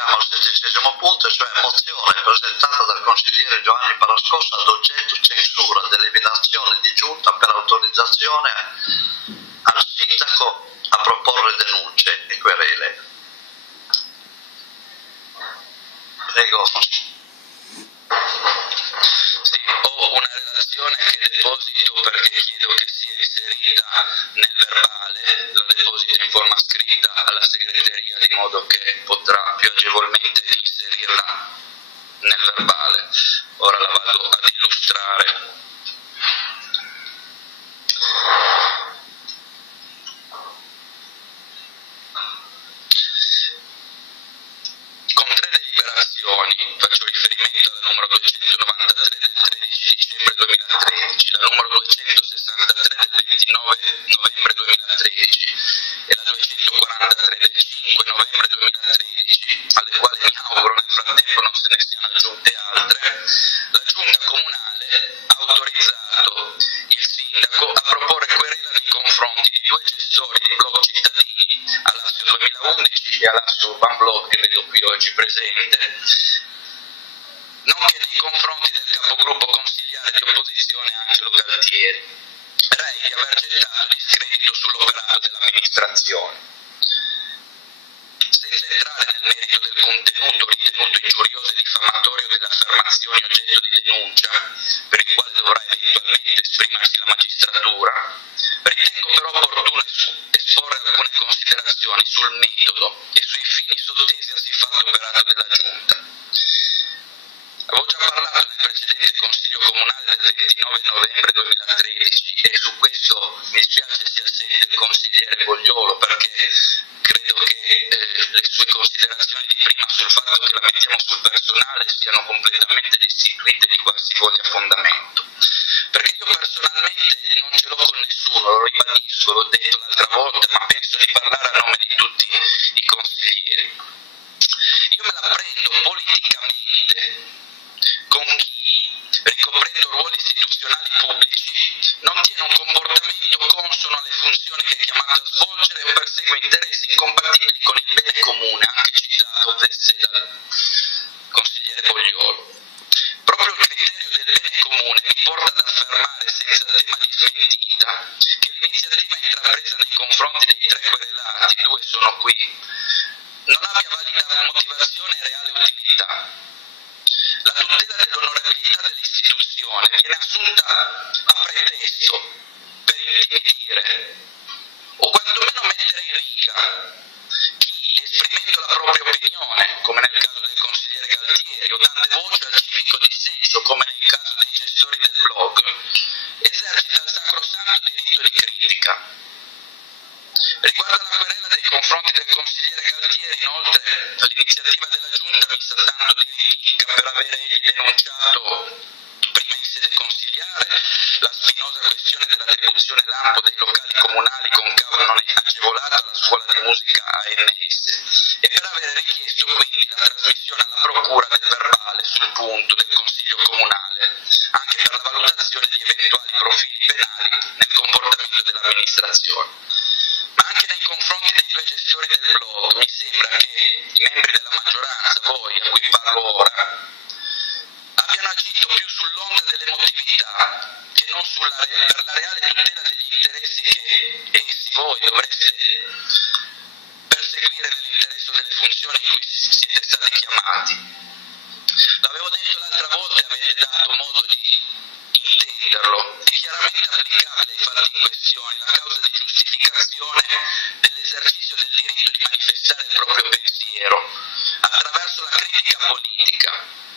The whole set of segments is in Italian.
Passiamo al 16° punto, cioè mozione presentata dal consigliere Giovanni Parascossa ad oggetto censura dell'eliminazione di giunta per autorizzazione al sindaco a proporre denunce e querele. Prego. Sì, ho una relazione che deposito perché chiedo che sia inserita nel verbale, la deposito in forma scritta alla segreteria di modo che potrà più agevolmente inserirla nel verbale. Ora la vado ad illustrare. Con 3 deliberazioni, faccio riferimento alla numero 293 del 13 dicembre 2013, la numero 263 del 29 novembre 2013 e la 243 del 5 novembre 2013, alle quali mi auguro nel frattempo non se ne siano aggiunte altre, la Giunta Comunale ha autorizzato il Sindaco a proporre querela nei confronti di 2 gestori di blog cittadini, all'Assio 2011 e all'Assio Urban Blog, che vedo qui oggi presente, nonché nei confronti del capogruppo consigliare di opposizione Angelo Galtieri, rei di aver gettato discredito sull'operato dell'amministrazione. Senza entrare nel merito del contenuto ritenuto ingiurioso e diffamatorio delle affermazioni oggetto di denuncia, per il quale dovrà eventualmente esprimersi la magistratura, ritengo però opportuno esporre alcune considerazioni sul metodo e sui fini sottesi al siffatto operato della Giunta. Avevo già parlato nel precedente Consiglio Comunale del 29 novembre 2013 e su questo mi dispiace sia assente il consigliere Bogliolo, perché credo che le sue considerazioni di prima sul fatto che la mettiamo sul personale siano completamente destituite di qualsivoglia fondamento. Perché io personalmente non ce l'ho con nessuno, lo ribadisco, l'ho detto l'altra volta, ma penso di parlare a nome di tutti i consiglieri. Io me la prendo politicamente con chi, ricoprendo ruoli istituzionali pubblici, non tiene un comportamento consono alle funzioni che è chiamato a svolgere o persegue interessi incompatibili con il bene comune, anche citato dal consigliere Bogliolo. Proprio il criterio del bene comune mi porta ad affermare senza tema di smentita che l'iniziativa intrapresa nei confronti dei 3 querelati, 2 sono qui, non abbia valida motivazione e reale utilità. La tutela dell'onorabilità dell'istituzione viene assunta a pretesto per intimidire o quantomeno mettere in riga chi, esprimendo la propria opinione, come nel caso del consigliere Galtieri, o dando voce al civico dissenso, come nel caso dei gestori del blog, esercita il sacrosanto diritto di critica. Riguardo alla querela nei confronti del consigliere Galtieri, inoltre, l'iniziativa della Giunta mi sa tanto di ricca per avere denunciato, prima in sede consigliare, la spinosa questione dell'attribuzione lampo dei locali comunali con canone agevolato alla scuola di musica ANS e per avere richiesto quindi la trasmissione alla procura del verbale sul punto del Consiglio Comunale, anche per la valutazione di eventuali profili penali nel comportamento dell'amministrazione. Ma anche nei confronti dei 2 gestori del blog mi sembra che i membri della maggioranza, voi a cui parlo ora, abbiano agito più sull'onda dell'emotività che non per la reale tutela degli interessi che essi, voi, dovreste perseguire nell'interesse delle funzioni in cui siete stati chiamati. L'avevo detto l'altra volta e avete dato modo di intenderlo. È chiaramente applicabile ai fatti in questione la causa di giustificazione dell'esercizio del diritto di manifestare il proprio pensiero attraverso la critica politica.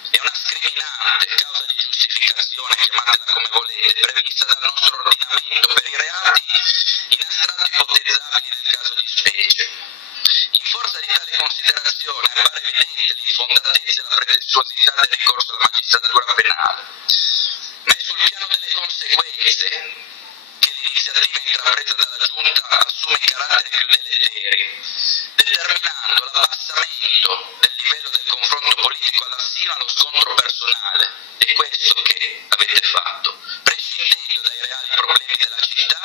È una scriminante causa di giustificazione, chiamatela come volete, prevista dal nostro ordinamento per i reati in astratto ipotizzabili nel caso di specie. In forza di tale considerazione appare evidente l'infondatezza e la pretestuosità del ricorso alla magistratura penale, ma è sul piano delle conseguenze che l'iniziativa intrapresa dalla Giunta assume caratteri più deleteri, determinando l'abbassamento del livello del confronto politico all'assino allo scontro personale. È questo che avete fatto, prescindendo dai reali problemi della città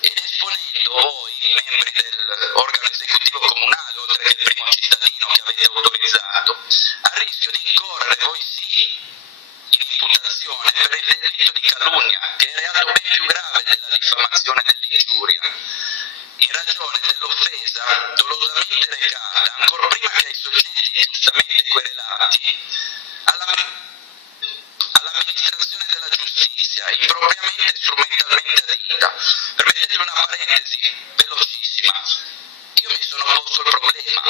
ed esponendo voi, membri dell'organo esecutivo comunale, oltre che il primo cittadino che avete autorizzato, a rischio di incorrere, voi sì, in imputazione per il delitto di calunnia, che è reato ben più grave della diffamazione e dell'ingiuria, in ragione dell'offesa dolosamente recata, ancor prima che ai soggetti ingiustamente querelati, all'amministrazione della giustizia, impropriamente e strumentalmente adita. Permettetemi una parentesi velocissima. Io mi sono posto il problema,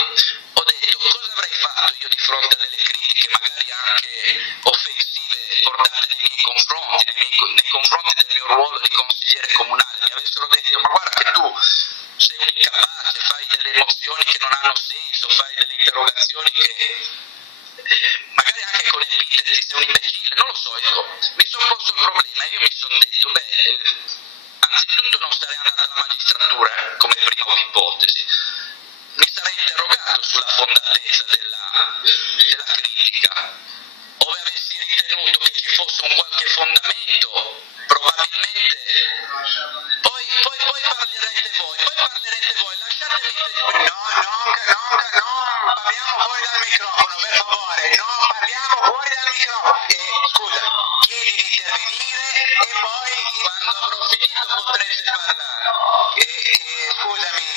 ho detto cosa avrei fatto io di fronte a delle critiche magari anche offensive portate nei miei confronti, nei confronti del mio ruolo di consigliere comunale. Mi avessero detto: ma guarda che tu sei un incapace, fai delle mozioni che non hanno senso, fai delle interrogazioni che magari anche con epiteti, sei un imbecille, non lo so. Ecco, mi sono posto il problema e io mi sono detto: anzitutto non sarei andato alla magistratura come prima ipotesi, mi sarei interrogato sulla fondatezza della critica, ove avessi ritenuto che ci fosse un qualche fondamento, probabilmente poi parlerete voi, lasciatemi. No, parliamo fuori dal microfono, per favore, no, parliamo fuori dal microfono. Scusa, chiedi di intervenire e poi quando avrò finito potrete parlare. Scusami,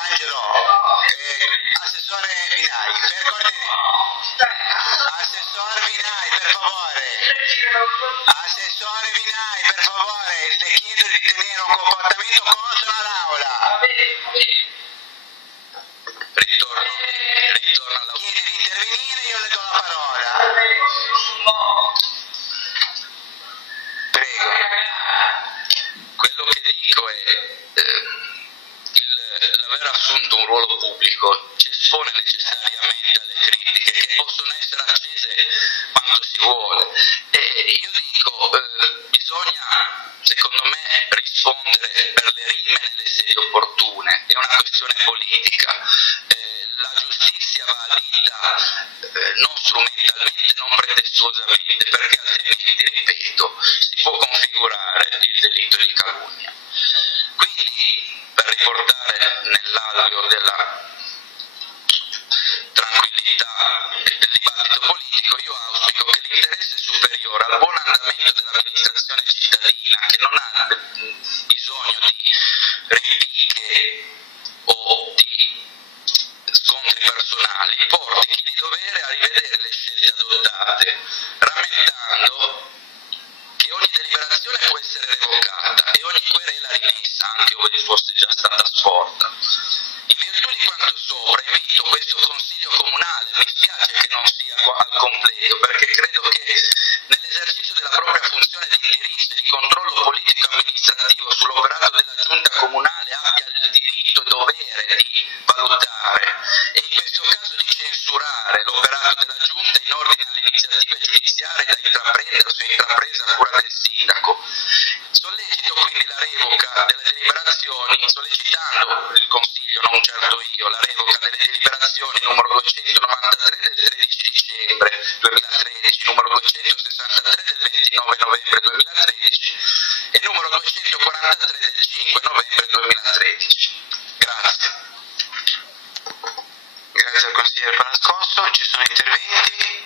Angelo, assessore Vinai, per cortesia. Assessore Vinai, per favore. Assessore Vinai, per favore, le chiedo di tenere un comportamento consono all'aula. Ritorno alla... Chiede di intervenire, io le do la parola. Prego. Quello che dico è l'aver assunto un ruolo pubblico ci espone necessariamente alle critiche, che possono essere accese quanto si vuole. E io dico, bisogna, secondo me, rispondere per le rime nelle sedi opportune. È una questione politica. La giustizia va adita non strumentalmente, non pretestuosamente, perché altrimenti, ripeto, si può configurare il delitto di calunnia. Quindi, per riportare nell'alveo della tranquillità del dibattito politico, io auspico che l'interesse superiore al buon andamento dell'amministrazione cittadina, che non ha bisogno di ripicche o di scontri personali, porti chi di dovere a rivedere le scelte adottate, rammentando che ogni deliberazione può essere revocata e ogni querela rimessa, anche ove fosse già stata sforta. In virtù di quanto sopra, invito questo Consiglio Comunale, mi spiace che non sia al completo, perché credo che nell'esercizio della propria funzione di indirizzo e di controllo politico-amministrativo sull'operato della Giunta Comunale abbia il diritto e dovere di valutare e in questo caso di censurare l'operato della Giunta in ordine alle iniziative giudiziarie da intraprendersi o intraprese a cura del Sindaco. Sollecito quindi la revoca delle deliberazioni, sollecitando il Consiglio, non certo io, la revoca delle deliberazioni numero 293 del 13 dicembre 2013, numero 263 del 29 novembre 2013 e numero 243 del 5 novembre 2013. Grazie. Grazie al consigliere Panascosso. Ci sono interventi?